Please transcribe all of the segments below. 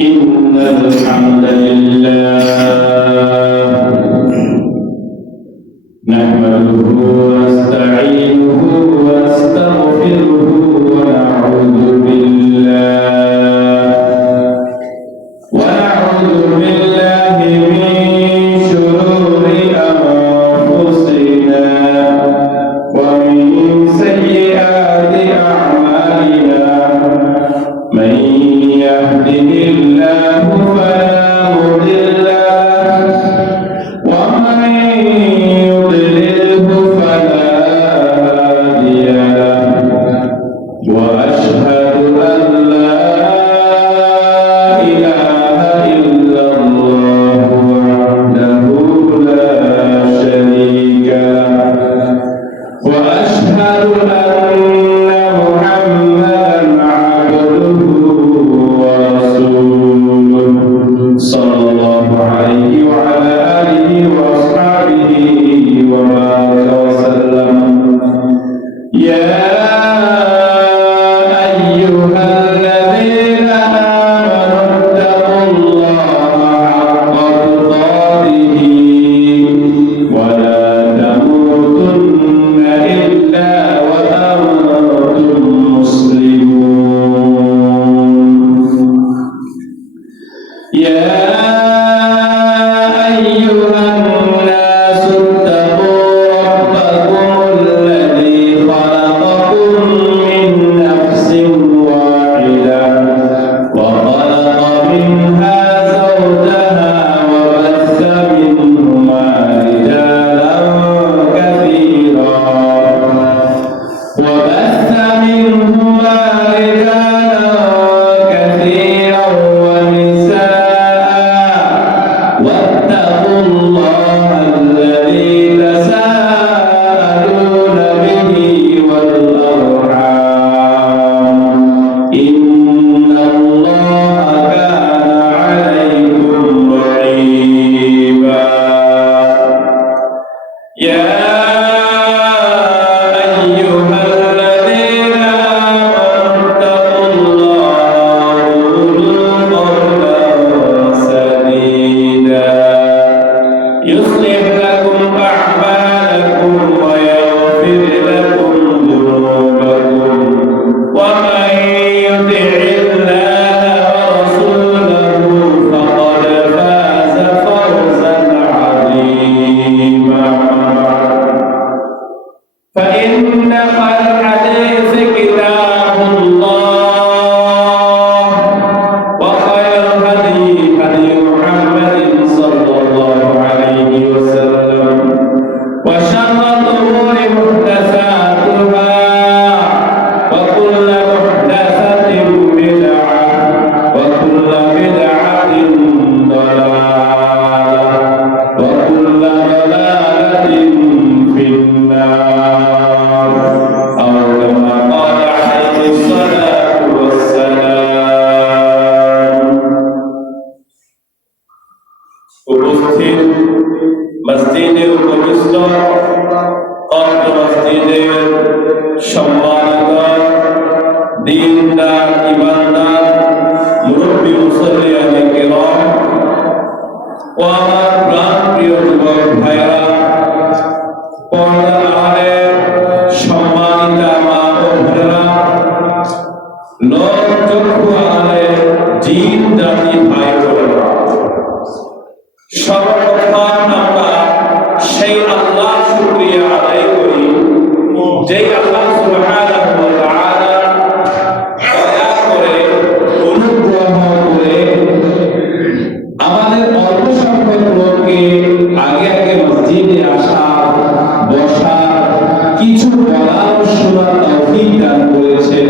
إن الحمد لله نحمده ونستعينه ونستغفره ونعوذ بالله من شرور أنفسنا ومن سيئات أعمالنا من يهده الله فلا مضل له ومن يضلله فلا هادي له وأشهد أن لا إله إلا الله وحده لا شريك له وأشهد أن محمدا عبده ورسوله صلى الله عليه وعلى آله وأصحابه وبارك وسلم يا أيها الذين آمنوا اتقوا الله حق تقاته ولا تموتن إلا وأنتم مسلمون يا أيها الناس اتقوا ربكم الذي خلقكم من نفس واحدة وخلق منها زوجها وبث منهما رجالا كثيرا ونساء واتقوا الله الذي تساءلون به والأرحام إن الله كان عليكم رقيبا يا أيها الذين آمنوا اتقوا الله وقولوا قولا سديدا يصلح لكم أعمالكم ويغفر لكم ذنوبكم ومن يطع الله ورسوله فقد فاز فوزا عظيما فإن خير الحديث كتاب الله وخير الهدي هدي محمد صلى الله عليه وسلم وشر الأمور محدثاتها وكل محدثة بدعة وكل بدعة ضلالة وكل ضلالة في النار أو كما قال عليه الصلاة والسلام উপস্থিত মসজিদের উপবিষ্ট অত্র মসজিদের সম্মানিত দ্বীনদার ইমানদার মুরব্বী মুসল্লিয়ানে কিরাম ও আমার প্রাণপ্রিয় যুবক ভাইরা পর্দার আড়ালের সম্মানিতা মা ও বোনেরা লোক চক্ষু আড়ালের জিন জাতি ভাই বোনেরা সর্বপ্রথম আমরা সেই আল্লাহ শুকরিয়া আদায় করি যেই আল্লাহ সুবহানাহু ওয়া তাআলা দয়া করে অনুগ্রহ করে আমাদের অল্প সংখ্যক লোককে আগে আগে মসজিদে আসা বসা কিছু বলার শোনার তৌফিক দান করেছেন।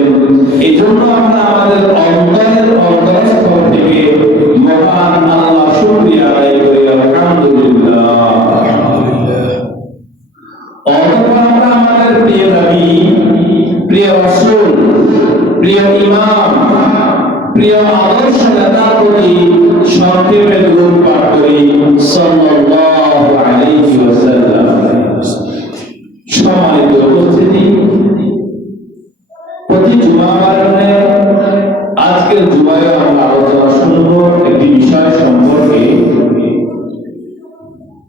এই জন্য আমরা আমাদের অন্তরস্থল থেকে মহান আল্লাহ শুকরিয়া আদায় করি আলহামদুলিল্লাহ। অতঃপর আমরা আমাদের প্রিয় নবী, প্রিয় রাসূল, প্রিয় ইমাম, প্রিয় আদর্শ নেতার প্রতি সংক্ষেপে দরুদ পাঠ করি সাল্লাল্লাহু আলাইহি ওয়াসাল্লাম। সম্মানিত উপস্থিতি, প্রতি জুমাবারে আজকের জুমায় আমরা আলোচনা শুনবো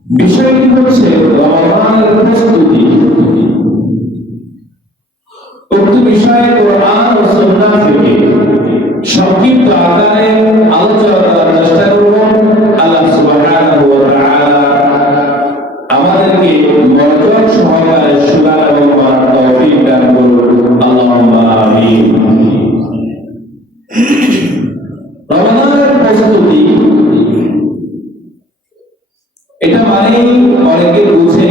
বিষয়টি হচ্ছে রমাদানের প্রস্তুতি। উক্ত বিষয়ে কোরআন ও সুন্নাহ থেকে সংক্ষিপ্ত আকারে আলোচনা করার চেষ্টা করব। আল্লাহ সুবহানাহু ওয়া তাআলা আমাদেরকে মনোযোগ সহকারে শোনার এবং করার তৌফিক দান করুন। আল্লাহুম্মা আমিন। রমাদানের প্রস্তুতি, এটা মানেই অনেকে বুঝে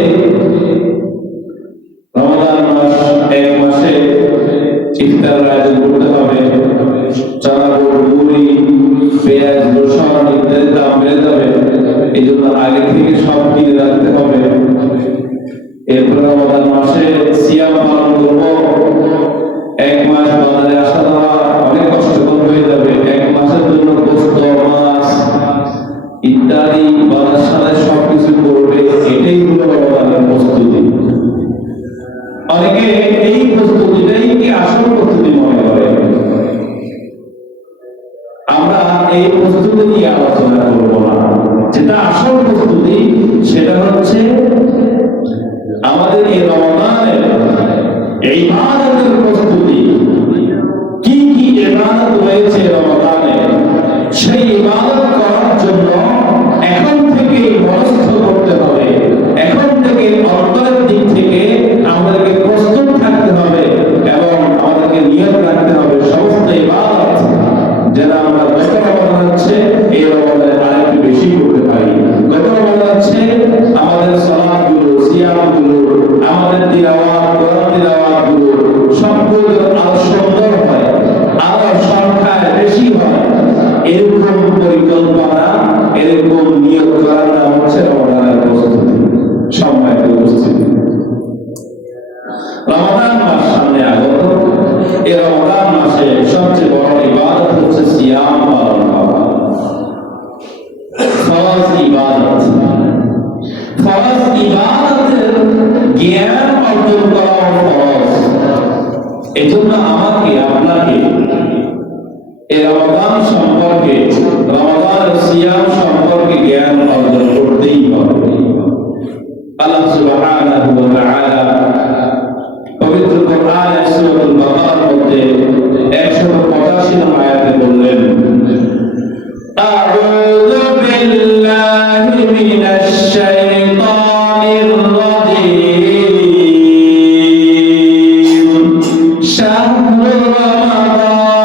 রমাদান মাস, এক মাসে ইফতারের আয়োজন করতে হবে, চানা গুড়, মুড়ি, পেঁয়াজ, রসুন ইত্যাদি দাম বেড়ে যাবে, এই জন্য আগে থেকে সব কিনে রাখতে হবে। এরপর রমাদান মাসে সিয়াম পালন করবো, এক মাস বাজারে আসা যাওয়া অনেক কষ্টকর হয়ে যাবে। এক মাসের জন্য গোশত, মাছ ইত্যাদি বাজার সাথে সবকিছু করবে, এটাই হলো রমাদানের প্রস্তুতি। অনেকে এই প্রস্তুতিটাই কি আসল প্রস্তুতি মনে করে। আমরা এই প্রস্তুতি নিয়ে আলোচনা করব না। যেটা আসল প্রস্তুতি সেটা হচ্ছে আমাদের এই রমাদানের ইবাদতের প্রস্তুতি। কি কি ইবাদত রয়েছে রমাদানে, সেই ইবাদত করার জন্য এখন থেকে মনস্থ করতে হবে, এখন থেকে অন্তরের দিক থেকে আমাদেরকে প্রস্তুত থাকতে হবে এবং আমাদেরকে নিয়ত রাখতে হবে সমস্ত ইবাদত যেন আমরা গত রমাদান হচ্ছে এই রমাদানে আরেকটু বেশি করতে পারি। গত রমাদান হচ্ছে আমাদের সালাতগুলো, সিয়ামগুলো, আমাদের তিলাওয়াত, কোরআন তিলাওয়াতগুলো সবগুলো আরো সুন্দর হয়, আরো সংখ্যায় বেশি হয়। এরকম পরিকল্পনা, এরকম নিয়ত করার নাম হচ্ছে রমাদানের প্রস্তুতি। সম্মানিত উপস্থিতি, রমাদান মাস সামনে আগত। এই রমাদান মাসে সবচেয়ে বড় ইবাদত হচ্ছে সিয়াম পালন করা। ফরজ ইবাদত, ফরজ ইবাদতের জ্ঞান অর্জন করা ফরজ। এজন্য আমাকে আপনাকে এই রমাদান সম্পর্কে, রমাদানের সিয়াম সম্পর্কে জ্ঞান অর্জন করতেই হবে। আল্লাহ সুবহানাহু ওয়া তাআলা পবিত্র কোরআনে সূরাতুল বাকারার মধ্যে 185 নম্বর আয়াতে বললেন, আউযু বিল্লাহি মিনাশ শাইতানির রাজীম, শাহরু রমাদানাল্লাযী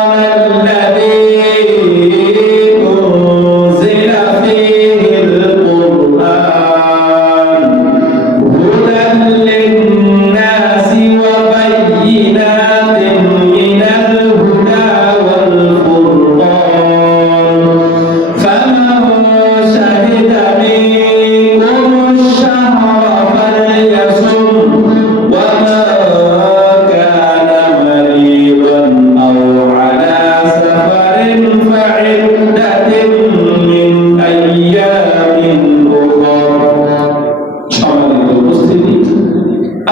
উনজিলা ফীহিল কুরআন হুদাল লিন-নাসি ওয়া বায়্যিনাতিন মিনাল হুদা ওয়াল ফুরকান, ফামান শাহিদা মিনকুমুশ শাহরা ফালইয়াসুম ওয়া মা কানা মারিদান আও আলা সাফারিন ফা'iদ্দাতিন মিন আইয়ামিন উখরা। সম্মানিত উপস্থিতি,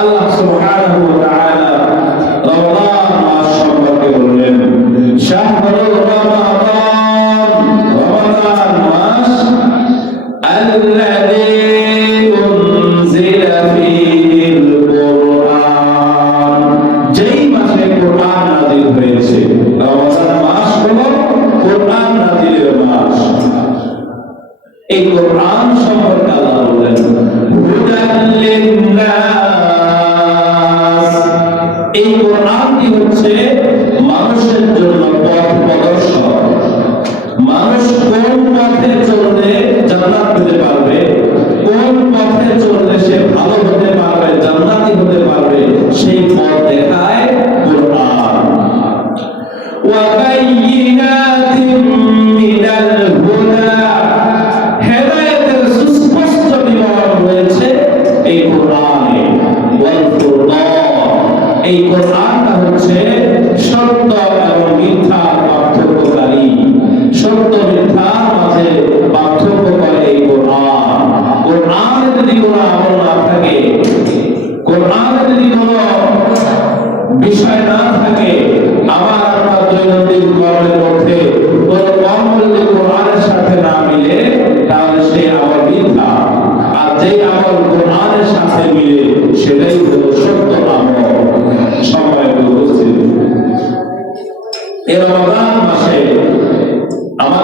আল্লাহ সুবহানাহু ওয়া তাআলা রমাদান মাস সম্পর্কে বললেন, শাহরু রমাদান, রমাদান মাস, আল্লাযী উনজিলা ফীহিল কুরআন, যেই মাসে কোরআন নাযিল হয়েছে। রমাদান মাস হলো কোরআন নাযিলের মাস। এই কোরআন সম্পর্কে আল্লাহ বললেন, হুদাল লিন-নাস, এই কোরআনটি হচ্ছে মানুষের জন্য পথ প্রদর্শক। মানুষ কোন পথে চললে জান্নাত পেতে পারবে, কোন পথে চললে সে ভালো হতে পারবে, জান্নাতি হতে পারবে, সেই পথ দেখায় কোরআন। ওয়া বায়্যিনাতিন মিনাল হুদা, হেদায়েতের সুস্পষ্ট বিবরণ রয়েছে এই কোরআনে। ওয়াল ফুরকান, এই কোরআনটা হচ্ছে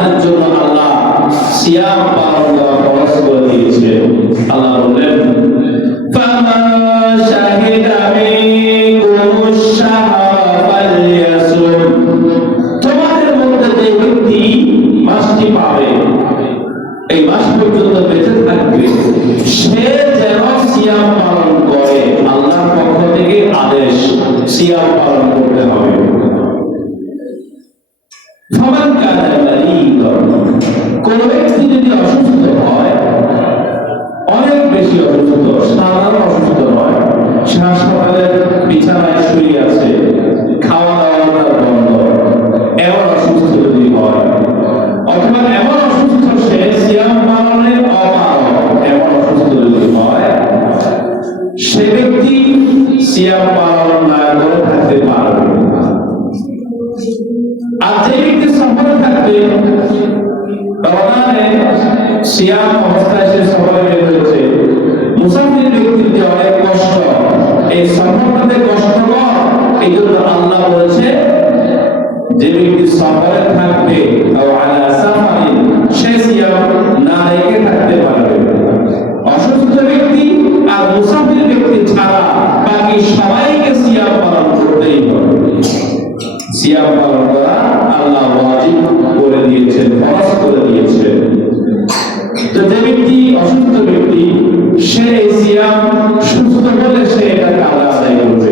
আমাদের জন্য আল্লাহ সিয়াম পালন করা ফরজ করে দিয়েছে। আল্লাহ বললেন ফামান শাহিদা মিনকুমুশ শাহরা ফালইয়াসুম, তোমাদের মধ্যে যে ব্যক্তি মাসটি পাবে, এই মাস পর্যন্ত বেঁচে থাকবে, সে যেন সিয়াম পালন করে। আল্লাহর পক্ষ থেকে আদেশ, সিয়াম পালন করতে হবে। ফামান কানা মারিদান, কোন ব্যক্তি যদি অসুস্থ হয়, অনেক বেশি অসুস্থ, সাধারণ অসুস্থ নয়, হাসপাতালের বিছানায় শুয়ে আছে, খাওয়া দাওয়া বন্ধ, এমন অসুস্থ যদি হয়, অথবা এমন অসুস্থ সে সিয়াম পালনে অপারগ, এমন অসুস্থ যদি হয়, সে ব্যক্তি সিয়াম পালন না করে থাকতে পারবে। আর যে ব্যক্তি সফরে থাকবে, রমজানে সিয়াম অবস্থায় সে সফরে বের হয়েছে, মুসাফির ব্যক্তির যে অনেক কষ্ট, এই সফরটাতে কষ্টকর, এই জন্য আল্লাহ বলেছে যে ব্যক্তি সফরে থাকবে আলা সাফারিন, সে সিয়াম না রেখে থাকতে পারবে। অসুস্থ ব্যক্তি আর মুসাফির ব্যক্তি ছাড়া বাকি সবাইকে সিয়াম পালন করতেই হবে। সিয়াম পালন করা আল্লাহ ওয়াজিব করে দিয়েছেন, ফরজ করে দিয়েছেন। তো যে ব্যক্তি অসুস্থ ব্যক্তি, সে সিয়াম সুস্থ হলে সে এটা কাজা আদায় করবে,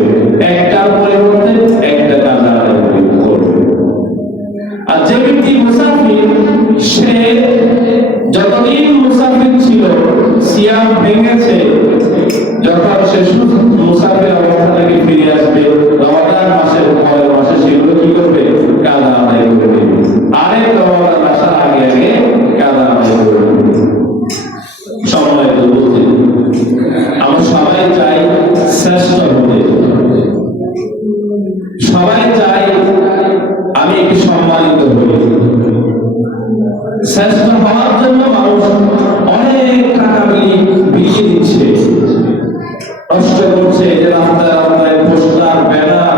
একটার পরিবর্তে একটা কাজা আদায় করবে। আর যে ব্যক্তি মুসাফির, সে যতদিন মুসাফির ছিল সিয়াম ভেঙেছে, যখন সে মুসাফির অবস্থা থেকে ফিরে আসবে রমজান মাসের পরের মাসে সেগুলো কি করবে? কাজা আদায় করবে। আরেক রমজান আসার আগে আগে কাজা আদায় করবে। সময় তো বলতে আমরা সবাই চাই শ্রেষ্ঠ হতে, সবাই চাই আমি একটু সম্মানিত হই। শ্রেষ্ঠ হওয়ার জন্য মানুষ অনেক টাকা বিলিয়ে দিচ্ছে, কষ্ট করছে, যে রাস্তায় রাস্তায় পোস্টার, ব্যানার,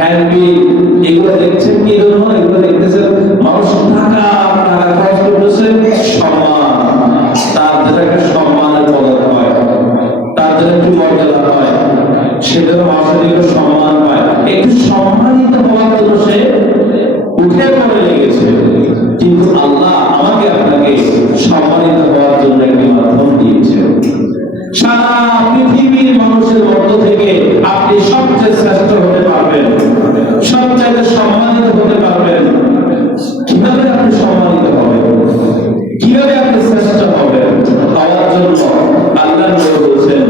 হ্যান্ডবিল, এগুলো দেখছেন কি জন্য? এগুলো দেখতেছেন মানুষ টাকা খরচ করতেছে সম্মান, তার যেটাকে সম্মানের পদক হয়, তার যেটা একটু মর্যাদা হয়, সেটা মানুষের একটু সম্মান পায়, একটু সম্মানিত হওয়ার জন্য সে উঠে পড়ে লেগেছে। কিন্তু আল্লাহ আমাকে আপনাকে সম্মানিত হওয়ার জন্য একটি মাধ্যম দিয়েছে। সারা পৃথিবীর মানুষের মধ্য থেকে আপনি সবচেয়ে শ্রেষ্ঠ হতে পারবেন, সবচেয়ে সম্মানিত হতে পারবেন। কিভাবে আপনি সম্মানিত হবেন? কিভাবে আপনি শ্রেষ্ঠ হবেন? হওয়ার জন্য আল্লাহ নবী বলেছেন,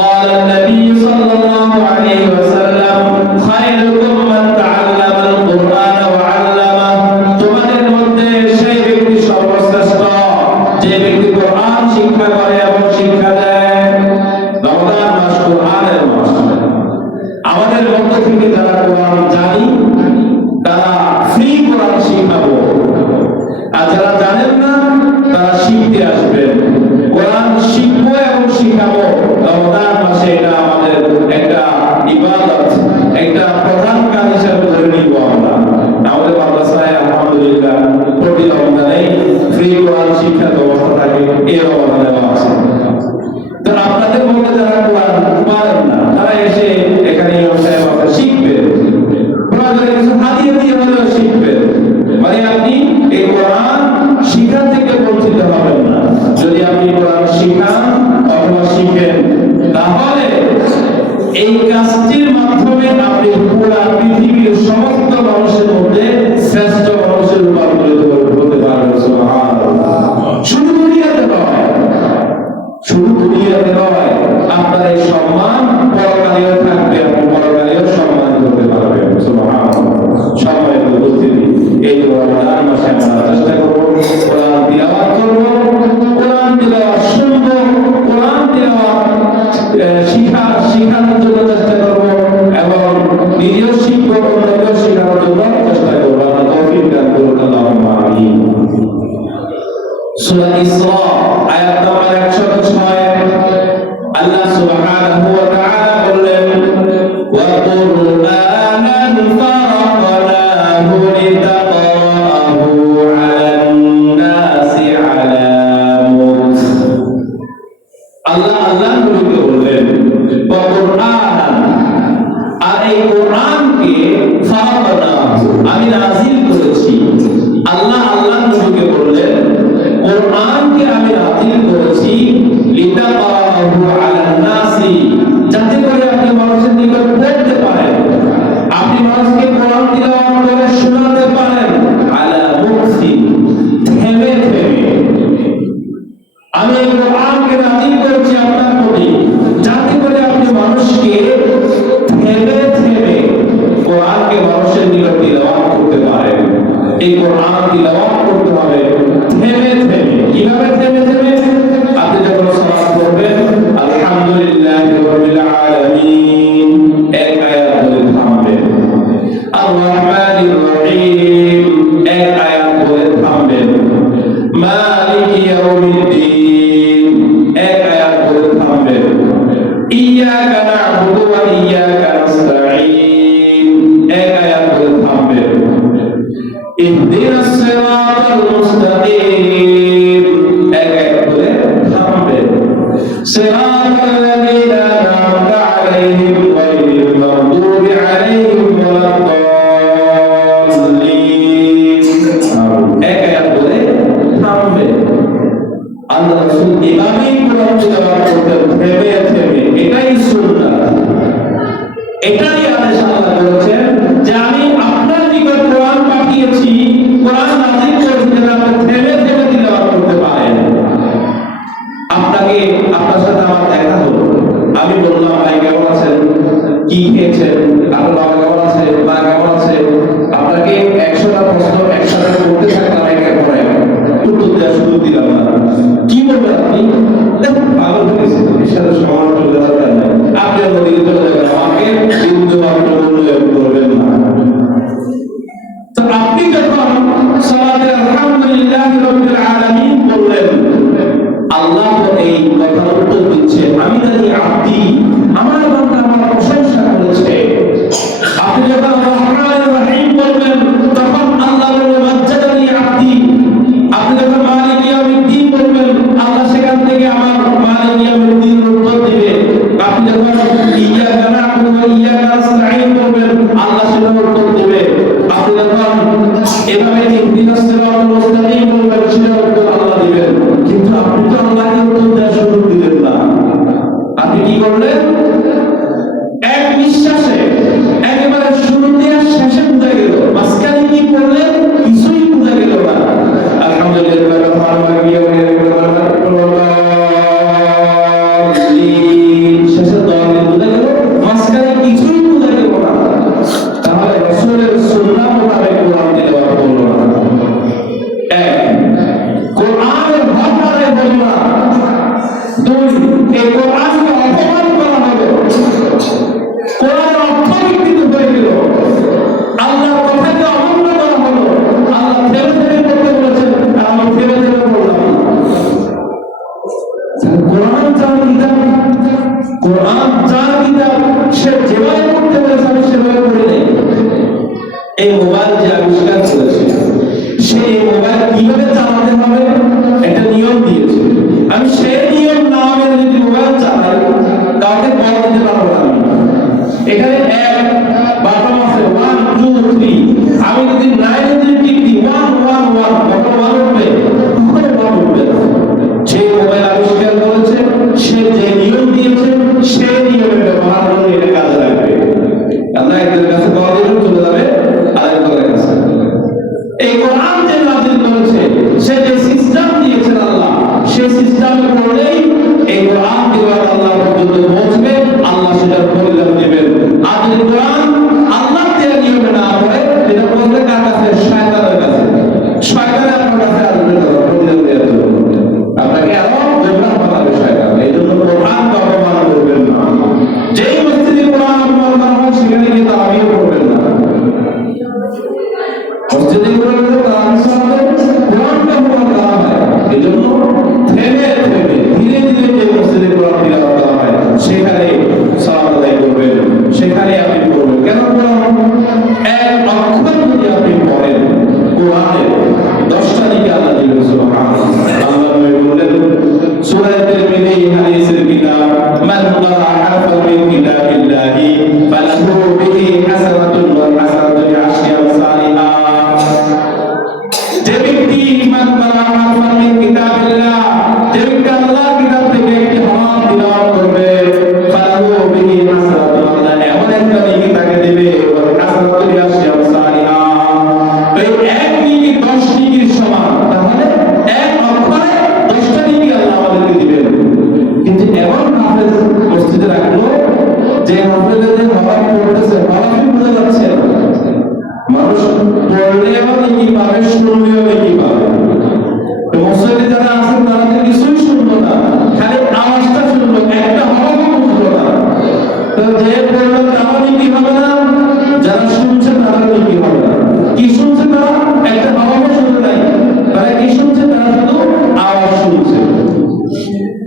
قال النبي صلى الله عليه وسلم خيركم من تعلم القرآن وعلمه, তোমাদের মধ্যে সেই ব্যক্তি সর্বশ্রেষ্ঠ যে ব্যক্তি কোরআন শিক্ষা করে এবং শিক্ষা দেয়। রমজান মাস কোরআনের মাস। আমাদের মধ্য থেকে যারা কোরআন জানি তারা ফ্রি কোরআন শিখাবো, আর যারা জানেন না তারা শিখতে আসবেন। কোরআন শিখবো এবং শিখাবো। রমজান মাসে এটা আমাদের একটা ইবাদত, একটা প্রধান কাজ হিসেবে ধরে নিব আমরা। আমাদের মাদ্রাসায় আলহামদুলিল্লাহ প্রতি রমজানে ফ্রি কোরআন শিক্ষার ব্যবস্থা থাকে, এই রমজানেও আছে। তো আপনাদের মধ্যে যারা কোরআন পারেন না তারা এসে এখানে শিখবে, কিছু হাতিয়ে দিয়ে হলেও শিখবে। মানে আপনি এই কোরআন শিক্ষা থেকে বঞ্চিত হবেন না। যদি আপনি কোরআন শিখান অথবা শিখেন, তাহলে এই কাজটির মাধ্যমে আপনি পুরো পৃথিবীর সমস্ত মানুষের মধ্যে শ্রেষ্ঠ মানুষের রূপান্তরিত হতে পারবেন। সুবহানাল্লাহ। শুধু দুনিয়াতে নয়, শুধু দুনিয়াতে নয়, আপনার এই সম্মান পরকালেও থাকবে, আপনি পরকালেও সম্মানিত হতে পারবেন। সুবহানাল্লাহ। সম্মানিত উপস্থিতি, এই রমজান মাসে আমরা চেষ্টা করব কোরআন তিলাওয়াত করব, কোরআন তিলাওয়াত শুনব, কোরআন তিলাওয়াত শিখানোর জন্য চেষ্টা করব এবং নিজেও শিখব, অন্যকেও শেখানোর জন্য চেষ্টা করব। আল্লাহ তৌফিক দান করুন। আল্লাহুম্মা আমিন। সূরা ইসরা আয়াত নম্বর 106 আল্লাহ সুবহানাহু ওয়া তাআলা বললেন, ওয়া কুরআনান ফারাকনাহু লিতাকরাহু আলাল শুরুকে বললেন কোরআনকে আমি নাযিল করেছি লিতাকরাহু আলান নাসি, যাতে করে আপনি মানুষের নিকট পড়তে পারেন, আপনি মানুষকে কোরআন তিলাওয়াত করে শোনাতে পারেন, আলা মুকসি, থেমে থেমে। আমি এই কোরআনকে নাযিল করেছি আপনার প্রতি, যাতে করে আপনি মানুষকে থেমে থেমে কোরআনকে মানুষের নিকট তিলাওয়াত করতে পারেন। এই কোরআন তিলাওয়াত করতে হবে থেমে থেমে। কিভাবে থেমে থেমে? আপনি যখন সালাত পড়বেন আলহামদুলিল্লাহি রাব্বিল আলামিন এক আয়াত বলে থামবেন, আর রহমানির রহিম এক আয়াত বলে থামবেন, মালিকি ইয়াউমিদ্দিন এক আয়াত বলে থামবেন, ইয়্যাকা না'বুদু ওয়া ইয়্যাকা নাস্তাঈন এক আয়াত বলে থামবেন, ইহদিনাস সিরাতাল মুস্তাকিম এক আয়াত বলে থামবেন, সিরাতাল লাযীনা আন'আমতা আলাইহিম গায়রিল মাগদুবি আলাইহিম ওয়ালাদ-দাল্লিন এক আয়াত বলে থামবেন। আল্লাহ রাসূল এভাবেই কোরআন তিলাওয়াত করতেন থেমে থেমে। এটাই সুন্নাত, এটাই আদেশ আল্লাহ করেছেন যে আমি আপনার নিকট কোরআন পাঠিয়েছি, কোরআন নাযিল করেছি যেন আপনি থেমে থেমে তিলাওয়াত করতে পারেন। আপনার সাথে আমার দেখা হলো, আমি বললাম ভাই কেমন আছেন, কি খেয়েছেন, আপনার বাবা কেমন আছে, মা কেমন আছে, আপনাকে 100টা প্রশ্ন একসাথে করতে থাকলাম একের পর এক, উত্তর দেওয়ার সুযোগ দিলাম না। কি বলবেন আপনি? পাগল হয়েছে, এর সাথে সমান চলে দরকার নাই, আপনি ওদিকে চলে যাবেন, আমাকে বিন্দু মাত্র মূল্যায়ন করবেন না। তো আপনি যখন সালাতে আলহামদুলিল্লাহি রাব্বিল আলামিন বললেন, আল্লাহ এই কথার উত্তর দিচ্ছে হামিদানি আব্দি, আমার বান্দা আমার প্রশংসা করেছে। আপনি যখন রহমানির রহিম বলবেন তখন আল্লাহ বলবেন মাজ্জাদানি আব্দি। আপনি যখন মালিক ইয়াউমিদ্দিন বলবেন আল্লাহ সেখান থেকে আমার মালিক ইয়াউমিদ্দিন উত্তর দিবে। আপনি যখন ইয়্যাকা না'বুদু ওয়া ইয়্যাকা নাস্তাঈন বলবেন আল্লাহ সেটার উত্তর দিবে। আপনি যখন এভাবে ইহদিনাস সিরাতাল মুস্তাকিম বলবেন সেটার উত্তর আল্লাহ দিবেন। কিন্তু আপনি তো আল্লাহকে উত্তর দেওয়ার সুযোগ দিলেন না। আপনি কি করলেন? এক নিঃশ্বাসে একেবারে শুরুতে আর শেষে বুঝা গেল, মাঝখানে কি করলেন কিছুই বুঝা গেল না। আলহামদুলিল্লাহ শেষে দোয়া বুঝা গেল, মাঝখানে কিছুই বুঝা গেল না। তাহলে রাসূলের সুন্নাহ মোতাবেক কোরআন তিলাওয়াত করলো না। এক, কোরআনের ভাষায় বলল না। দুই, এই কোরআনকে অপমান করা হলো, কোরআনের অর্থ বিকৃত হয়ে গেল, আল্লাহর কথাকে অমান্য করা হলো। আল্লাহ থেমে থেমে করতে বলেছেন আর আমি থেমে থেমে করলাম। কোরআন যার কিতাব, কোরআন যার কিতাব, সে যেভাবে করতে বলেছে আমি সেভাবে করে নেই। এই মোবাইল যে আবিষ্কার করেছে, সে এই মোবাইল কিভাবে চালাতে হবে একটা নিয়ম দিয়েছে। আমি সেই নিয়ম না মেনে যদি মোবাইল চালাই কাউকে কল দিতে পারবো না। এখানে এক বাটন আছে 1 2 3, আমি যদি 9 যদি টিপ দিই 1 1 1 কখন 1 উঠবে, কখন 1 উঠবে না। যে মোবাইল আবিষ্কার করেছে সে যে নিয়ম দিয়েছে সেই নিয়মে ব্যবহার করলে এটা কাজে লাগবে। আল্লাহ একজনের কাছে কল দিলে চলে যাবে আরেকজনের কাছে। এই কোরআন যে নাযিল করেছে সে যে সিস্টেম দিয়েছেন আল্লাহ, সেই সিস্টেমে পড়লেই এই কোরআন তিলাওয়াত আল্লাহ পর্যন্ত পৌঁছবে, আল্লাহ সেটার পরিণাম দিবেন। আর যদি কোরআন আল্লাহ দেওয়া নিয়মে না পড়ে, এটা পৌঁছবে কার কাছে? শয়তানের কাছে। শয়তান আপনার কাছে আসবে পরিণাম দেওয়ার জন্য, আপনাকে আরো গোমরাহ বানাবে শয়তান। এই জন্য কোরআনকে অপমান করবেন না। যেই মসজিদে কোরআন অপমান করা হয় সেখানে গিয়ে তারাবিও পড়বেন না। মসজিদে কোরআন কোরআনকে অপমান করা হয়, এই জন্য থেমে থেমে ধীরে ধীরে যে মসজিদে কোরআন তিলাওয়াত করা হয় সেখানে সালাত আদায় করবেন, সেখানে আপনি পড়বেন। কেন কোরআন এক অক্ষর যদি আপনি পড়েন কোরআনের 10টা দিকে আল্লাহ দিবেন। সুবহানাল্লাহ। আল্লাহ নবী বলেন সূরা তিরমিজি হাদিসের কিতাব, মান ক্বারা হারফান মিন কিতাবিল্লাহি ফালাহু বিহি হাসানাতুন ওয়া হাসানাতুন আশরি আমসালিহা। যে ব্যক্তি মান ক্বারা হারফান মিন কিতাবিল্লাহ, যে ব্যক্তি আল্লাহর কিতাব থেকে একটি হরফ তিলাওয়াত করবে, ফালাহু বিহি হাসানাতুন, আল্লাহ এমন একটা নেকি তাকে দেবে, ওয়া হাসানাতু বিআশরি আমসালিহা, এই এক নেকি 10 নেকির সমান। তাহলে এক অক্ষরে 10টা নেকি আল্লাহ আমাদেরকে দিবেন। কিন্তু এমন হাফেজ মসজিদে রাখলো যে হাফেজে যে হরফ পড়তেছে হরফই বোঝা যাচ্ছে না, মানুষ পড়লেও নেকি পাবে, শুনলেও নেকি পাবে। তো মসজিদে যারা আছেন তারা তো কিছুই শুনলো না, খালি আওয়াজটা শুনলো, একটা হরফও বুঝলো না। তো যে পড়লো তারও নেকি হবে না, যারা শুনছে তারও নেকি হবে না। কি শুনছে তারা? একটা হরফও শুনতে নাই, তারা কি শুনছে? তারা শুধু আওয়াজ শুনছে।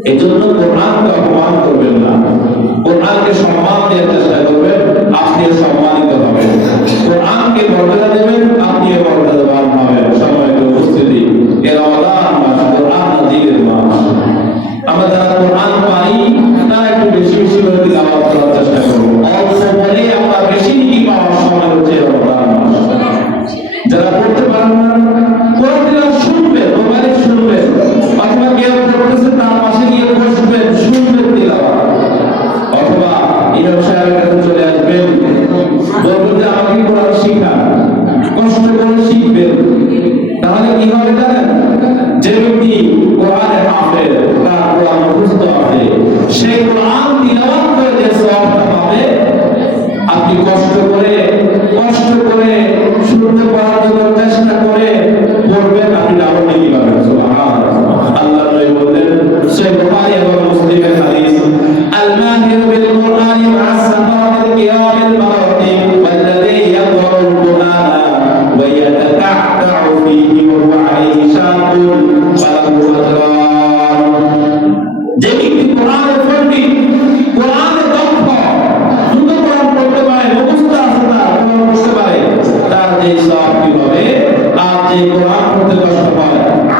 এই জন্য কোরআনকে অপমান করবেন না, কোরআনকে সম্মান দেওয়ার চেষ্টা করবেন, আপনিও সম্মানিত হবেন। কোরআনকে মর্যাদা দেবেন, আপনিও মর্যাদাবান হবেন। সম্মানিত উপস্থিতি, এ রমাদান মাস কোরআন নাযিলের মাস। আমরা যারা কোরআন পাই তারা একটু বেশি বেশি করে তিলাওয়াত করার চেষ্টা করব। অল্প বলে আমরা বেশি নেকি পাওয়ার সময় হচ্ছে রমাদান মাস। যারা পড়তে পারেন না, কোরআন তিলাওয়াত শুনবেন, মোবাইলে শুনবেন, অথবা কেউ পড়তেছে তার পাশে গিয়ে বসবেন, শুনবেন তিলাওয়াত। অথবা ইমাম সাহেবের কাছে চলে আসবেন, বলবেন যে আমাকে কোরআন শিখান, কষ্ট করে শিখবেন। তাহলে কি হবে জানেন? যে ব্যক্তি কোরআনের হাফেজ, তার কোরআন মুখস্থ আছে, সেই কোরআন তিলাওয়াত করে যে সওয়াবটা পাবে, আপনি কষ্ট করে শুনতে পারার জন্য চেষ্টা করে পড়বেন, আপনি ডাবল নেকি পাবেন। সুবহানাল্লাহ। আল্লাহ নবী বলেন, সহিহ বুখারী এবং মুসলিমের হাদিস, আল মাহিরু বিল কুরআনি মা'আস সাফাওয়াতিল কিরামিল বারাতি ওয়াল্লাযী ইয়াকরাউল কুরআনা ওয়া ইয়াতাতা'তা'ু ফীহি ওয়া হুয়া আলাইহি শাকুন ফালাহু আজরান। যে ব্যক্তি কোরআনের পণ্ডিত, কোরআনের দক্ষ, শুধু কোরআন পড়তে পারে, মুখস্থ আছে তার, কোরআন পড়তে পারে, তার যে সওয়াব কি হবে। আর যে কোরআন পড়তে কষ্ট পায়,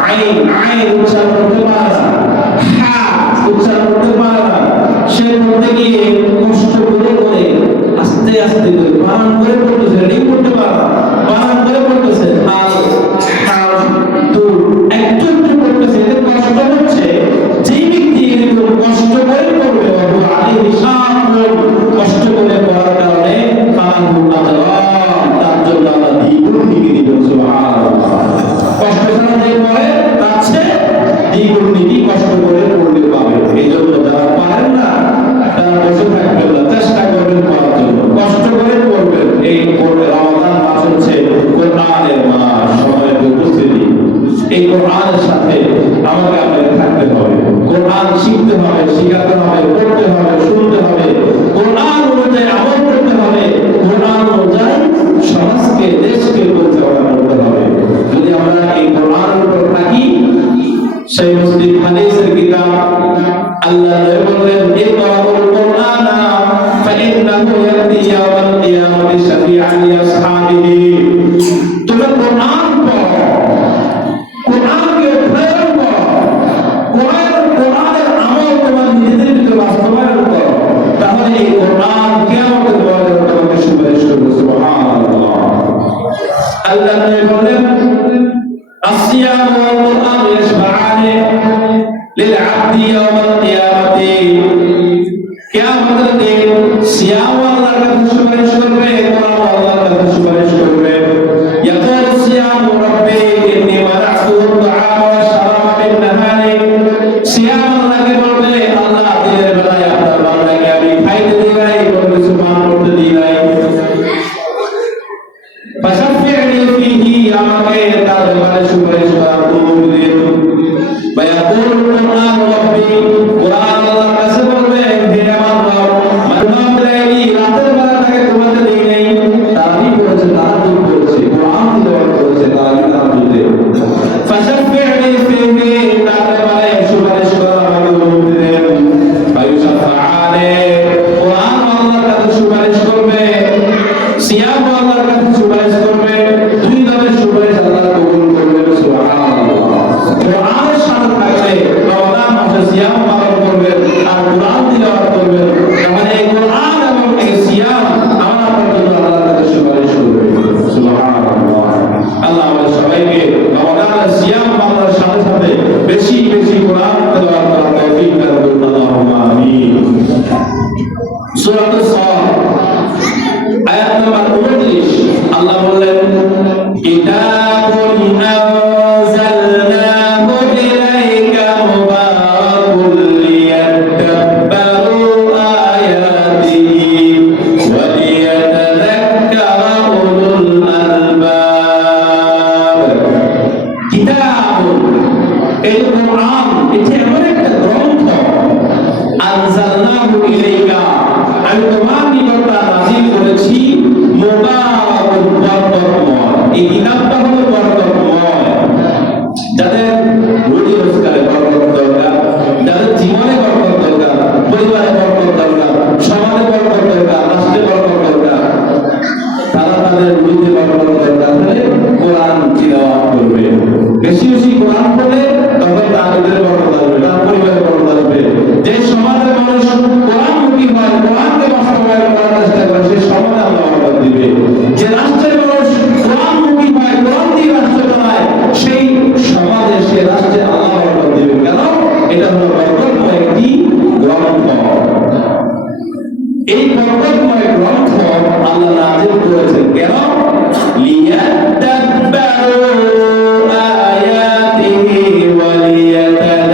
আইন উচ্চারণ করতে পারে না, হা উচ্চারণ করতে পারে না, সে পড়তে গিয়ে কষ্ট করে আস্তে আস্তে করে বানান করে পড়তেছে, রেডি করতে পারে না, বানান করে পড়তেছে, আর তো একটু একটু পড়তেছে, এতে কষ্ট হচ্ছে। যেই ব্যক্তি এরকম কষ্ট করে পড়বে, কষ্ট করে পড়ার কারণে তার জন্য আল্লাহ দ্বিগুণ নেকি দিবেন। সুবহানাল্লাহ। কষ্ট ছাড়া যে পড়ে তার চেয়ে দ্বিগুণ নেকি কষ্ট করে পড়লে পাবে। এই জন্য যারা পারেন না তারা বসে থাকবেন না, চেষ্টা করবেন পড়ার জন্য, কষ্ট করে পড়বেন। এই রমাদান মাস হচ্ছে কোরআনের মাস। সময়ের উপস্থিতি, এই কোরআনের সাথে আমাকে আপনাকে থাকতে হবে, কোরআন শিখতে হবে, শিখাতে হবে, পড়তে হবে, শুনতে হবে, কোরআন অনুযায়ী আমল করতে হবে, কোরআন অনুযায়ী সমাজকে, দেশকে পরিচালনা করতে হবে। যদি আমরা এই কোরআনের উপর থাকি, সেই মুসলিম হাদিসের কিতাব আল্লাহ নবী বললেন, ইকরাউল কুরআনা ফাইন্নাহু ইয়াতি ইয়াওমাল কিয়ামাতি শাফিআন লি আসহাবিহি। তোমরা কোরআন পড়ো, কোরআনকে প্রয়োগ করো, কোরআনের আমল তোমার নিজেদের ভিতরে বাস্তবায়ন করো, তাহলে এই কোরআন কিয়ামতের ময়দানে তোমাকে সুপারিশ করবে। সুবহানাল্লাহ। আল্লাহ নবী বলেন, আসিয়াম ওয়াল কুরআন ইয়াশফাআনি লিল আবদি ইয়াওমাল কিয়ামাতি। কিয়ামতের দিন সিয়াম আল্লাহর কাছে সুপারিশ করবে, কোরআন আল্লাহর কাছে সুপারিশ করবে। ইয়াকুল সিয়াম রাব্বি ইন্নী মানা'তু আত-তা'আমা ওয়াশ-শারাবা বিন-নাহারি। সিয়াম আল্লাহকে বলবে, আল্লাহ দিনের বেলায় আপনার বান্দাকে আমি খাইতে দিই নাই, কোনো কিছু পান করতে দিই নাই, ফাশাফি'নি ফীহি, আমাকে তার ব্যাপারে সুপারিশ করার অনুমতি দিন। ওয়া ইয়াকুল কুরআন রাব্বি আমাদের সাথে সাথে বেশি বেশি কোরআন তেলাওয়াত করার তৌফিক দান করুন আল্লাহুম্মা আমিন। সূরা আস-সাদ আয়াত নাম্বার 29 আল্লাহ বললেন কিতাবুন আনজালনাহু ইলাইকা মুবারাকুন লিয়াদাব্বারু আয়াতিহি ওয়া লিয়াতাযাক্কারা উলুল আলবাব। কিতাবুন, এই কোরআন এটা এমন একটা গ্রন্থ, আনজালনাহু ইলাইকা, আমি তোমার নিকট নাযিল করেছি, মুবারাকুন, বরকতময়। এই কিতাবটা হলো বরকতময়। যাদের রুজি রোজগারে বরকত দরকার, যাদের জীবনে বরকত দরকার, পরিবারে বরকত দরকার, সমাজে বরকত দরকার, রাষ্ট্রে বরকত দরকার, তারা তাদের রুজিতে বরকত দরকার হলে কোরআন তিলাওয়াত করবে। বেশি বেশি কোরআন পড়লে তখন তাদের বরকত আসবে, তার পরিবারে বরকত আসবে। যে সমাজের মানুষ কোরআনমুখী হয়, কোরআনকে বাস্তবায়ন করার চেষ্টা করে, সেই সমাজে আল্লাহ বরকত দিবে। যে রাষ্ট্রের মানুষ কোরআনমুখী হয়, কোরআন দিয়ে রাষ্ট্র চালায়, সেই সমাজে সে রাষ্ট্রে আল্লাহ বরকত দিবে। কেন? এটা হলো বরকতময় একটি গ্রন্থ। এই বরকতময় গ্রন্থ আল্লাহ নাযিল করেছেন কেন? লিয়াদাব্বারু আয়াতিহি ওয়া লিয়াতাযাক্কারা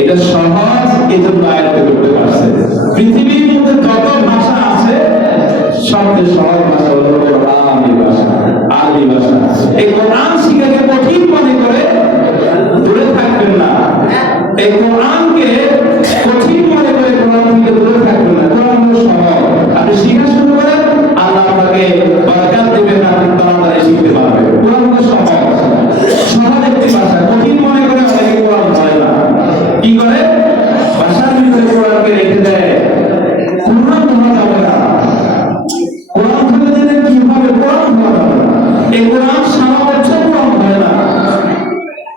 এটা সহজ, এই জন্য আয়ত্ত করতে পারছে। পৃথিবীর মধ্যে যত ভাষা আছে সবচেয়ে সহজ ভাষা হলো আরবি ভাষা। আরবি ভাষা এই কোরআন শিখাকে কঠিন মনে করে দূরে থাকবেন না। এই কোরআনকে কঠিন মনে করে কোরআন থেকে দূরে থাকবেন না। কোরআন হলো সহজ, আপনি শিখা শুরু করেন, আল্লাহ আপনাকে বরকত দিবেন, আপনি তাড়াতাড়ি শিখতে পারবেন। কোরআন হলো সহজ, সহজ একটি ভাষা। কঠিন মনে করে অনেকে কোরআন পড়ে না, কি করে ভাষার ভিতরে কোরআনকে রেখে দেয়। কোরআন ধরা যাবে না, কোরআন ধরে দিলে কি হবে? কোরআন ধরা যাবে না। এই কোরআন সারা বছর কোরআন ধরে না,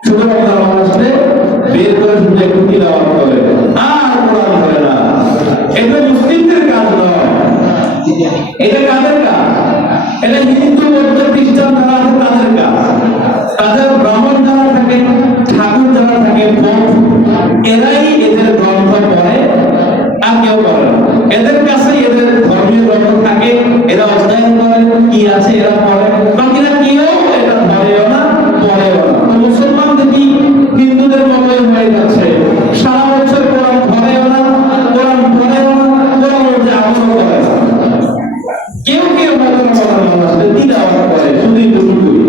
শুধু রমজান মাসে বের করে শুধু একটু তিলাওয়াত করে, আর কোরআন ধরে না। এটা মুসলিমদের কাজ নয়, এটা কাদের কাজ? এটা হিন্দু, বৌদ্ধ, খ্রিস্টান যারা আছে তাদের কাজ। তাদের ব্রাহ্মণ যারা থাকে, ঠাকুর যারা থাকে, এরাই এদের গ্রন্থ পড়ে, আর কেউ পড়ে না। এদের কাছে এদের ধর্মীয় গ্রন্থ থাকে, এরা অধ্যয়ন করে, কি আছে এরা পড়ে, বাকিরা কেউ এটা ধরেও না, পড়েও না। তো মুসলমান দেখি হিন্দুদের মতোই হয়ে যাচ্ছে, সারা বছর কোরআন ধরেও না, কোরআন পড়েও না, কোরআন মধ্যে আমল করে না। কেউ কেউ হয়তো মানুষদের তিলাওয়াত করে, শুধুই তো শুধুই।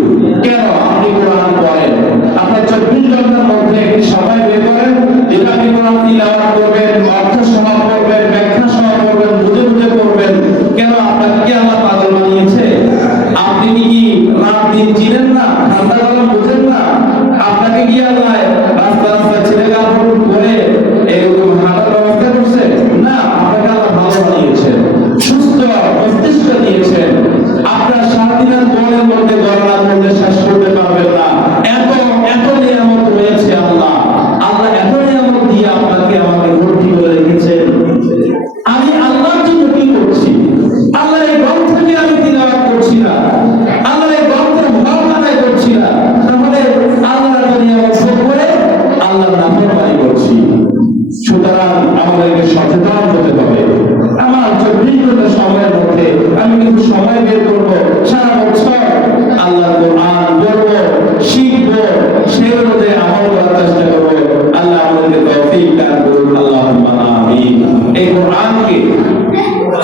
কেন আপনি কোরআন পড়েন? আপনার 24 ঘন্টার মধ্যে একটি সময় বের করেন, যেটা আপনি কোরআন তিলাওয়াত করবেন, অর্থ সহ করবেন, ব্যাখ্যা সহ করবেন, বুঝে বুঝে করবেন। কেন আপনাকে কি আল্লাহ পাগল বানিয়েছে? আপনি কি রাত দিন চিনেন না, ঠান্ডা গরম বুঝেন না? আপনাকে কি আল্লাহ রাস্তা রাস্তা ছেলে কাপড় করে এরকম হাঁটার ব্যবস্থা করছে? না, আপনাকে আল্লাহ ভালো বানিয়েছে, সুস্থ মস্তিষ্ক দিয়েছেন। আপনার সারাদিনের বলের মধ্যে গণনার মধ্যে শেষ করতে পারবেন না, এত এত নিয়ামত রয়েছে। আল্লাহ এত নিয়ামত দিয়ে আপনাকে আমাকে ভর্তি করে রেখেছেন। আমি আল্লাহর জন্য কি করছি? আল্লাহর এই গ্রন্থকে আমি তিলাওয়াত করছি না, আল্লাহর এই গ্রন্থের ভাব আদায় করছি না, তাহলে আল্লাহর নিয়ামত ভোগ করে আল্লাহর নাফরমানি করছি। সুতরাং আমাদেরকে সচেতন হতে হবে। আমার 24 ঘন্টা সময়ের মধ্যে আমি কিন্তু সময় বের করব, সারা বছর আল্লাহর কোরআন পড়ব, শিখব, সেই অনুযায়ী আমল করার চেষ্টা করব। আল্লাহ আমাদেরকে তৌফিক দান করুন, আল্লাহুম্মা আমিন। এই কোরআনকে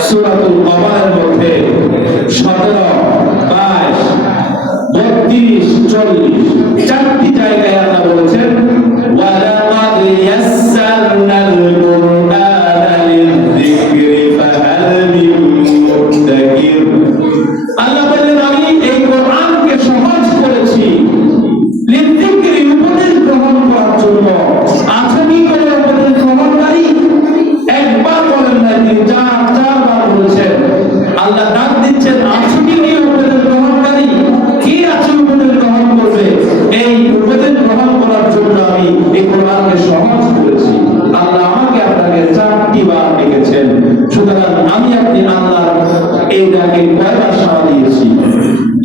সূরাতুল কমারের মধ্যে 17, 22, 32, 40 চারটি জায়গায় আল্লাহ বলেছেন, ওয়ালাকাদ ইয়াসসারনাল কুরআনা লিয-যিকরি ফাহাল মিন মুদ্দাকির। আল্লাহ বলেন, আমি এই কোরআনকে সহজ করেছি লিয-যিকরি, উপদেশ গ্রহণ করার জন্য। আছে কি কোনো উপদেশ গ্রহণকারী? একবার বলেন না, তিনি চারবার বলেছেন। আল্লাহ ডাক দিচ্ছেন, আছে কি উপদেশ গ্রহণকারী? কি আছে উপদেশ গ্রহণ করবে? এই উপদেশ গ্রহণ করার জন্য আমি এই কোরআনকে সহজ করেছি। আল্লাহ আমাকে আপনাকে 4টি বার ডেকেছেন। সুতরাং আমি আপনি আল্লাহর এই ডাকে কয়বার সাড়া দিয়েছি?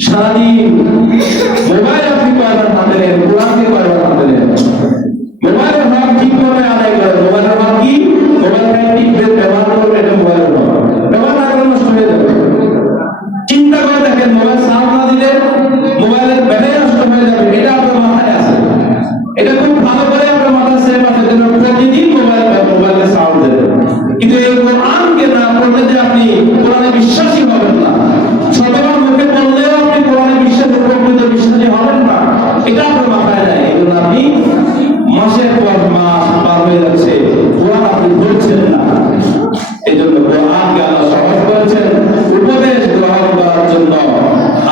সারাদিন মোবাইল আপনি কয়বার হাতে নেন? কোরআনকে কয়বার হাতে নেন? মোবাইলের হক ঠিকভাবে আদায় করেন। মোবাইলের হক কি? মোবাইলটা টিপবেন, ব্যবহার করবেন, এটা মোবাইলের হক। ব্যবহার না করলে নষ্ট হয়ে যাবে। চিন্তা করে দেখেন, মোবাইল সাউন্ড না দিলে মোবাইলের ব্যাটারি নষ্ট হয়ে যাবে, এটা আপনার মাথায় আছে। এটা খুব ভালো করে আপনার মাথায় সেভ আছে, যেন প্রতিদিন মোবাইলে সাউন্ড দেবে। কিন্তু এই কোরআনকে না পড়লে যে আপনি কোরআনে বিশ্বাসী হবেন না, শতবার মুখে পড়লেও আপনি কোরআনে প্রকৃত বিশ্বাসী হবেন না, এটা আপনার মাথায় নাই। এগুলো আপনি মাসের পর মাস পার হয়ে যাচ্ছে, কোরআন আপনি ধরছেন না। এই জন্য কোরআনকে আল্লাহ সহজ করেছেন উপদেশ গ্রহণ করার জন্য।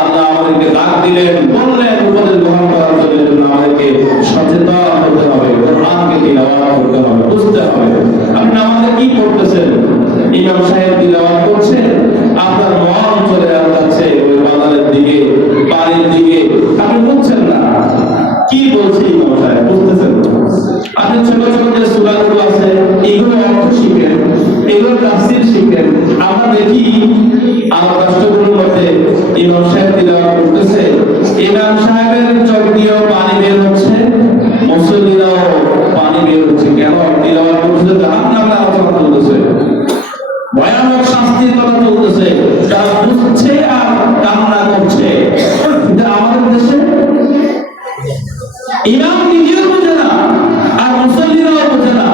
আল্লাহ আমাদেরকে ডাক দিলেন, বললেন উপদেশ গ্রহণ করার জন্য আমাদেরকে সচেতন হতে হবে, কোরআনকে তিলাওয়াত করতে হবে, বুঝতে হবে। আপনি আমাদের কি করতেছেন? ইমাম সাহেব তিলাওয়াত করছে, আপনার মন চলে যাচ্ছে ওই বাজারের দিকে, বাড়ির দিকে, আপনি বুঝছেন না কি বলছে ইমাম সাহেব, বুঝতেছেন? আপনি ছোট ছোট যে সূরাগুলো আছে এগুলো অর্থ শিখেন, এগুলো তাফসীর শিখেন। আমরা দেখি আমার রাষ্ট্রগুলোর মধ্যে ইমাম সাহেব তিলাওয়াত করতেছে, ইমাম সাহেবের চোখ দিয়েও পানি বের হচ্ছে, মুসল্লিরাও পানি বের হচ্ছে। কেন? তিলাওয়াত করতেছে, জাহান্নামের আলোচনা চলতেছে, ভয়ানক শাস্তির কথা চলতেছে, তারা বুঝছে আর কান্না করছে। কিন্তু আমাদের দেশে ইমাম নিজেও বোঝে না, আর মুসল্লিরাও বোঝে না।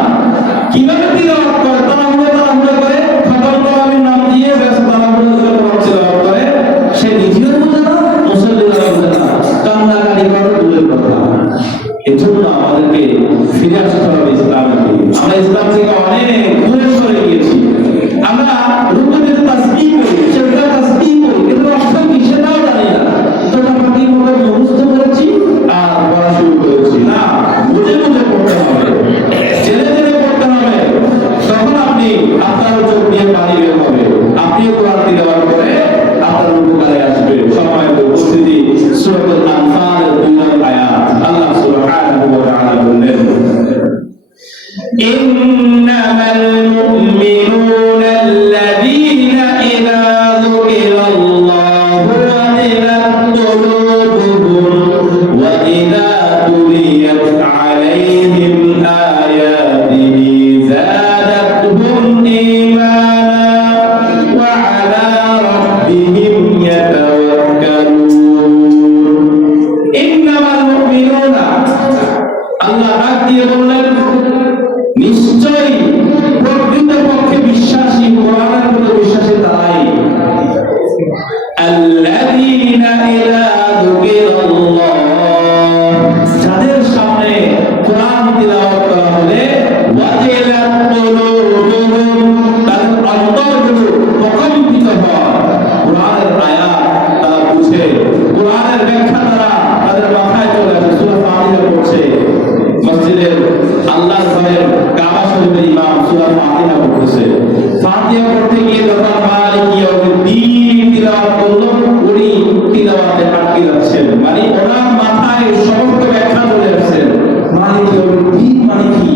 আমাদেরকে ফিরে আসতে হবে ইসলামে। আমরা ইসলাম থেকে অনেক দূরে সরে গিয়েছি। আমরা রুকুতে তাসবিহ করি, সেজদায় তাসবিহ করি, কিন্তু অর্থ কি সেটাও জানি না। তোটা পাখির মতো মুখস্থ করেছি আর পড়া শুরু করেছি। না, বুঝে বুঝে পড়তে হবে, জেনে জেনে পড়তে হবে। তখন আপনি আপনার চোখ দিয়ে পানি বের হবে, আপনিও কোরআন তিলাওয়াত করে আপনার উপকারে আসবে। সম্মানিত উপস্থিতি, সূরাতুল আনফালের 2 নম্বর আয়াত আল্লাহ সুবহানাহু ওয়া তাআলা বললেন, ইন্নামাল মুমিনুনা আল্লাযীনা ইযা যুকিরাল্লাহু ওয়াজিলাত কুলুবুহুম ওয়া ইযা তুলিয়াত আলাইহিম আয়াতুহু যাদাতহুম ঈমানা ওয়া আলা রাব্বিহিম ইয়াতাওয়াক্কালুন। ইন্নামাল মুমিনুনা, আল্লাহ ডাক দিয়ে বললেন, নিশ্চয়ই প্রকৃতপক্ষে বিশ্বাসী, কোরআনের প্রতি বিশ্বাসী তারাই, আল্লাযীনা ইযা যুকিরাল্লাহ, যাদের সামনে কোরআন তিলাওয়াত করা হবে, ওয়াজিলাত কুলুবুহুম, তাদের অন্তরগুলো প্রকম্পিত হয়। কোরআনের আয়াত তারা বুঝে, কোরআনের ব্যাখ্যা তাদের মাথায় চলে আসে। সূরা ফাতিহা পড়ছে, মসজিদের আল্লাহর ঘরের কাবা শরীফের ইমাম সূরা ফাতিহা পড়তেছে। ফাতিহা পড়তে গিয়ে যখন মালিক ইয়াউমিদ্দিন তিলাওয়াত করলো, উনি তিলাওয়াতে আটকে যাচ্ছেন, মানে ওনার মাথায় সমস্ত ব্যাখ্যা চলে আসছে। মালিক ইয়াউমিদ্দিন মানে কি?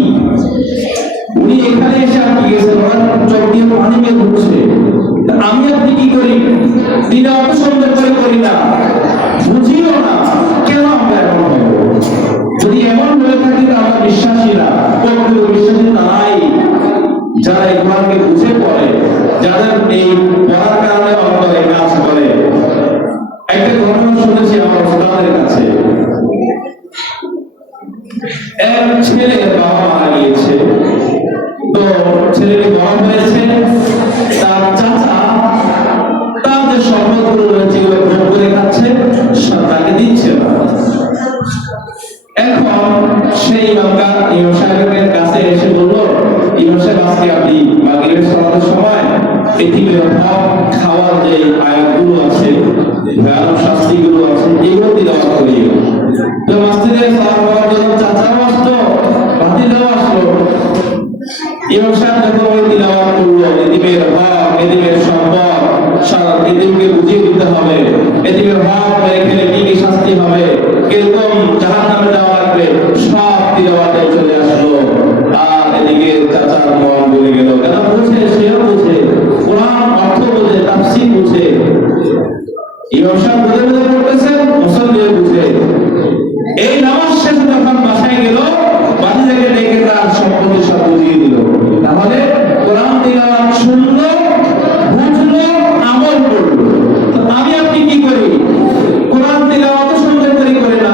উনি এখানে এসে আটকে গেছেন, ওনার চোখ দিয়ে পানি বের হচ্ছে। আমি আপনি কি করি? তিলাওয়াত সুন্দর করে করি না, বুঝিও না, কেন আমরা এমন হবো? যদি এমন হয়ে থাকে তো আমরা বিশ্বাসী না। প্রকৃত বিশ্বাসী তারাই যারা এই কোরআনকে বুঝে পড়ে, যাদের এই পড়ার কারণে অন্তরে কাজ করে। একটা ঘটনা শুনেছি আমার ওস্তাদের কাছে। এক ছেলে বাবা মারা গিয়েছে, তো ছেলেটি বড় হয়েছে, তার চাচা তার যে সম্পদগুলো রয়েছে এগুলো ভোগ করে খাচ্ছে, তাকে দিচ্ছে না। এখন সেই ইমাম সাহেবের কাছে এসে বললো, ইমাম সাহেব আজকে আপনি মাগরিবের সালাতের সময় পৃথিবীর হক খাওয়ার যে আয়াতগুলো আছে, ভয়ানক শাস্তিগুলো আছে, এগুলো তিলাওয়াত করিও। তো মসজিদে সালাত পড়ার জন্য চাচাও আসতো, ভাতিজাও আসলো। ইমাম সাহেব যখন ওই তিলাওয়াত করলো, এতিমের হক, এতিমের সম্পদ, এতিমকে বুঝিয়ে দিতে হবে, এতিমের হক মেরে খেলে কি কি শাস্তি হবে, কিরকম জাহান্নামে যাওয়া লাগবে, সব তিলাওয়াতে চলে আসলো। আর এদিকে চাচার মন বলে গেল, কেন বুঝে, সেও বুঝে, কোরআন অর্থ বুঝে, তাফসীর বুঝে। ইমাম সাহেব বুঝে বুঝে পড়তেছেন, মুসল্লিও বুঝে। এই নামাজ শেষে যখন বাসায় গেল, বাড়িতে ডেকে তার সম্পত্তি সব বুঝিয়ে দিল। তাহলে কোরআন তিলাওয়াত শুনলো, বুঝলো, আমল করলো। আমি আপনি কি করি? কোরআন তিলাওয়াত সুন্দর করে করি না,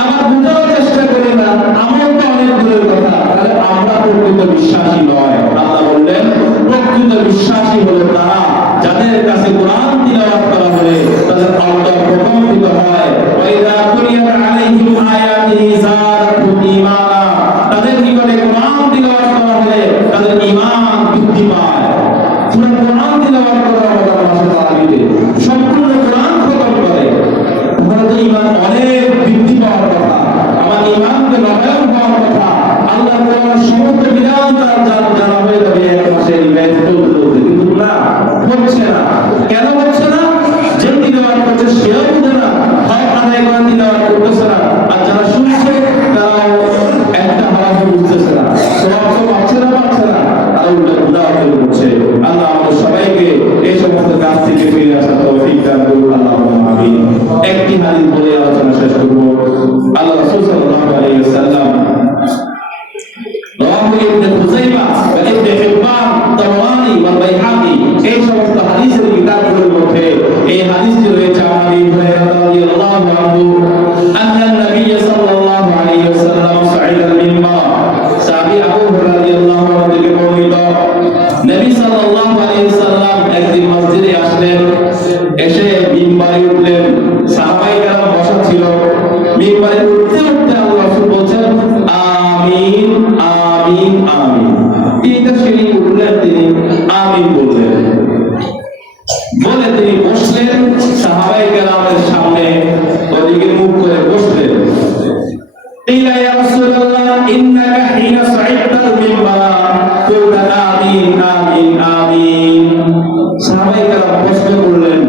আবার বুঝার চেষ্টা করি না, আমল তো অনেক দূরের কথা। তাহলে আমরা প্রকৃত বিশ্বাসী নয়। আল্লাহ বললেন, প্রকৃত বিশ্বাসী হলো তারা যাদের কাছে কোরআন তিলাওয়াত করা হবে তাদের অন্তর প্রকম্পিত হয়। ওয়াইদা তুলিয়াত আলাইহিম আয়াতুহু যাদাতহুম ঈমানা, তাদের নিকটে কোরআন তিলাওয়াত করা হলে তাদের ঈমান বৃদ্ধি পায়। পুরো কোরআন তিলাওয়াত করা হবে মাশাআল্লাহ, সম্পূর্ণ কোরআন খতম করে, তাহলে তো ঈমান অনেক বৃদ্ধি পাওয়ার কথা, আমার ঈমানকে নবায়ন হওয়ার কথা। আল্লাহ তাআলার সমস্ত বিধান তার জানা হয়ে যাবে এক মাসের ইবাদত চলতে, কিন্তু না, হচ্ছে না। কেন হচ্ছে না? যে তিলাওয়াত করছে সেও বুঝে না, হয় আদায় করা তিলাওয়াত করতেছে না, আর যারা শুনছে তারাও একটা হরফ বুঝতেছে না, সওয়াব তো পাচ্ছে না, তারা উল্টা গুনাহ করছে। আল্লাহ আমাদের সবাইকে এই সমস্ত কাজ থেকে ফিরে আসার তৌফিক দান করুন, আল্লাহুম্মা আমিন। একটি হাদিস বলে আলোচনা শেষ করব। আল্লাহ রাসূল সাল্লাল্লাহু আলাইহি ওয়াসাল্লাম রাওয়াহু ইবনে খুযাইমা ওয়া ইবনে হিব্বান তাওয়ানি ওয়া বাইহাকি, এই সমস্ত হাদিসের কিতাবগুলোর মধ্যে ইন্নাকা হিনা সাইতাল মিম্বারা কুলতা আমিন আমিন আমিন। সাহাবায়ে কেরাম প্রশ্ন করলেন,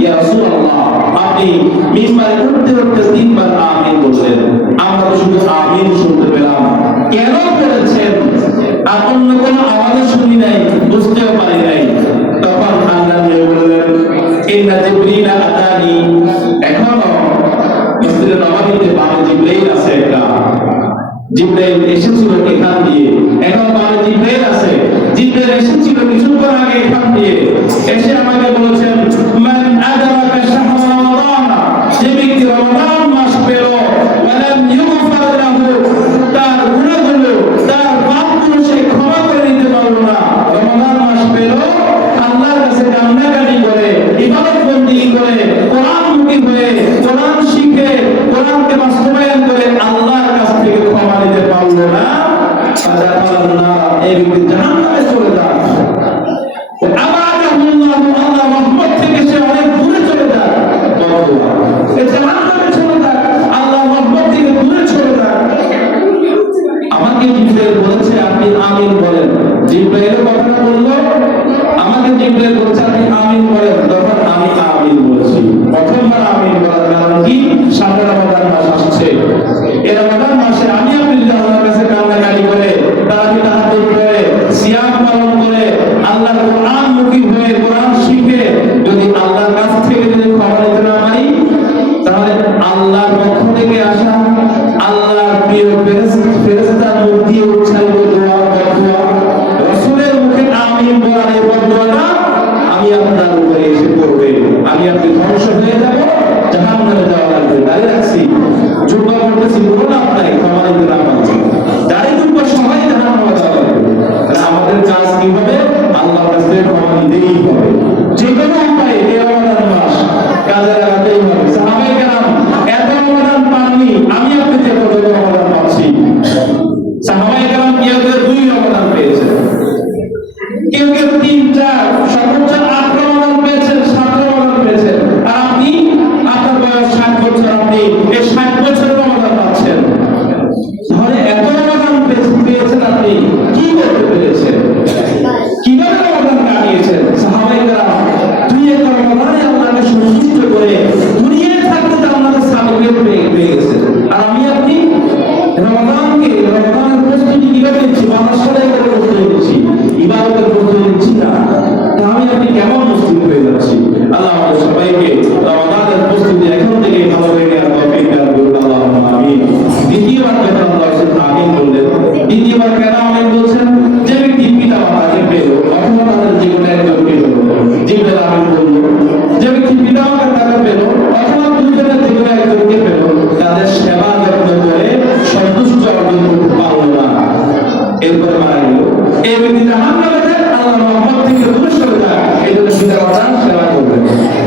ইয়া রাসূলুল্লাহ, আপনি মিম্বারে উঠতে উঠতে তিনবার আমিন বললেন, আমরা তো শুধু আমিন শুনতে পেলাম, কেন বলেছেন? আর অন্য কোনো আওয়াজও শুনি নাই, বুঝতেও পারি নাই। তখন আল্লাহ বললেন, ইন্না জিবরিল আতানি। এখনো মসজিদে নববীতে বামে জিবরাইল আছে, একটা জিবরাইল এসেছিল এখান দিয়ে, এখন বামে জিবরাইল আছে। জিবরাইল এসেছিল কিছুক্ষণ আগে এখান দিয়ে, এসে আমাকে বলেছেন, মান আদরাকা শাহর রমাদান, যে ব্যক্তি রমাদান মাস পেল, ওয়ালাম ইউগফার লাহু, তার গুনাহগুলো, তার পাপগুলো সে ক্ষমা করে নিতে পারলো না। রমাদান মাস পেল, আল্লাহর কাছে কান্নাকাটি করে, ইবাদত বন্দেগী করে, কোরআনমুখী হয়ে, কোরআন শিখে, কোরআনকে বাস্তবায়ন করে আল্লাহর কাছ থেকে ক্ষমা নিতে পারলো না, এই ব্যক্তি জাহান্নামে চলে যায়। আল্লাহ রহমত থেকে সে অনেক দূরে চলে যায়, জাহান্নামে চলে যায়, আল্লাহ রহমত থেকে দূরে চলে যায়। আমাকে জিবরাইল বলেছে আপনি আমিন বলেন। জিবরাইলের কথাটা বললো, আমাকে জিবরাইল বলছে আপনি আমিন বলেন। তখন আমি আমিন বলছি। প্রথমবার আমিন বলার কারণ কি? সামনে রমাদান মাস আসছে। এই রমাদান মাসে আমি আপনি যদি আল্লাহর কাছে কান্নাকাটি করে, তারাবি তাহাজ্জুদ করে, সিয়াম পালন করে, আল্লাহর কোরআনমুখী হয়ে, কোরআন শিখে যদি আল্লাহর কাছ থেকে যদি ক্ষমা নিতে না পারি, তাহলে আল্লাহর পক্ষ থেকে আসা, আল্লাহর প্রিয় ফেরেশতার মুখ দিয়ে উচ্চারিত দোয়া, বদদোয়া, রাসূলের মুখে আমিন বলার এই বদদোয়াটা আমি আপনার উপরে এসে পড়বে, আমি আপনি ধ্বংস হয়ে যাব, জাহান্নামে যাওয়া লাগবে। দাঁড়িয়ে রাখছি, জুব্বা করতেছি, কোনো লাভ নাই, ক্ষমা নিতে না পারছি, দাঁড়িয়ে জুব্বা সবাই জাহান্নামে যাওয়া লাগবে। আমাদের কাজ কি হবে? আল্লাহর কাছ থেকে ক্ষমা নিতেই হবে, যে কোনো উপায়ে। এই রমাদান মাস কাজে লাগাতেই হবে। সাহাবায়ে কেরাম এত রমাদান পাননি, আমি আপনি যে কত রমাদান পাচ্ছি। সাহাবায়ে কেরাম কেউ কেউ 2 রমাদান পেয়েছেন, কেউ কেউ 3, 4, সর্বোচ্চ 8 রমাদান পেয়েছেন, 7 রমাদান পেয়েছেন। আর আপনি, আপনার বয়স 60 বছর, আপনি এই 60 বছর রমাদান পাচ্ছেন। তাহলে এত রমাদান পেয়েছেন, আপনি কি করতে পেরেছেন? কিভাবে রমাদান কাটিয়েছেন? সাহাবায়ে কেরাম 2 রমাদানে আল্লাহকে সন্তুষ্ট করে দুনিয়ায় থাকতে জান্নাতের সার্টিফিকেট পেয়ে গেছেন। আর আমি আপনি রমাদানের প্রস্তুতি কিভাবে নিচ্ছি? বাসায় করে প্রস্তুতি নিচ্ছি, ইবাদতের প্রস্তুতি নিচ্ছি না। আমি আপনি কেমন মুসলিম হয়ে যাচ্ছি? আল্লাহ আমাদের সবাইকে রমাদানের প্রস্তুতি এখন থেকে ভালো হয়ে নেওয়ার তৌফিক দান করুন, আল্লাহুম্মা আমিন। দ্বিতীয়বার কেন আল্লাহ আমিন বললেন? দ্বিতীয়বার কেন আমিন বলছেন? যে ব্যক্তি পিতা মাতাকে পেল, অথবা তাদের জীবনে একজনকে পেল, জিবরাইল আমিন বলল। যে ব্যক্তি পিতা মাতাকে পেল, অথবা দুজনের জীবনে একজনকে পেল, তাদের সেবা যত্ন করে সন্তুষ্ট অর্জন করতে পারল না, এরপরে মারা গেল, এই ব্যক্তি জাহান্নামে যায়, আল্লাহর রহমত থেকে দূরে সরে যায়। এই জন্য পিতা মাতার সেবা করবেন,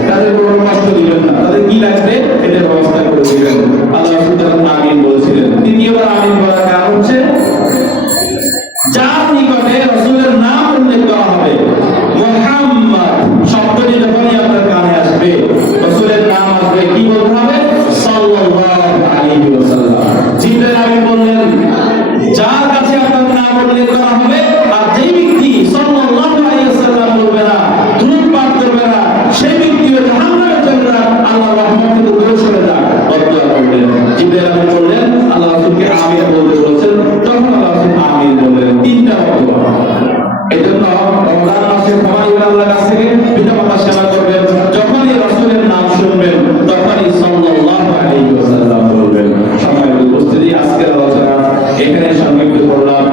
তাদের কোনো কষ্ট দিবেন না, তাদের কি লাগবে এটার ব্যবস্থা করে দিবেন। আল্লাহ সুতরাং আমিন বলছিলেন। তৃতীয়বার আমিন বলার কারণ হচ্ছে, যার নিকটে রাসূলের নাম উল্লেখ করা হবে, মুহাম্মদ শব্দটি যখনই আপনার কানে আসবে, রাসূলের নাম আসবে, কি বলতে হবে? সাল্লাল্লাহু আলাইহি ওয়াসাল্লাম। জিবরাইল আমিন বললেন, যার কাছে আপনার নাম উল্লেখ করা হবে, আর যেই ব্যক্তি সাল্লাল্লাহু আলাইহি ওয়াসাল্লাম বলবে না, দুরূদ পাঠ করবে না, সেই ব্যক্তিও জাহান্নামে চলে যাক, আল্লাহর রহমত থেকে দূরে সরে যাক, বদদোয়া করলেন। জিবরাইল আমিন বললেন, আল্লাহ রাসূলকে আমিন বলতে বলেছেন, তখন আল্লাহ রাসূল আমিন বললেন। 3টা বদদোয়া। এজন্য রমজান মাসে ক্ষমা নিবেন আল্লাহর কাছ থেকে, পিতামাতার সেবা করবেন, যখনই রাসূলের নাম শুনবেন তখনই সাল্লাল্লাহু আলাইহি ওয়াসাল্লাম বলবেন। সম্মানিত উপস্থিতি, আজকের আলোচনা এখানে সংক্ষিপ্ত করলাম।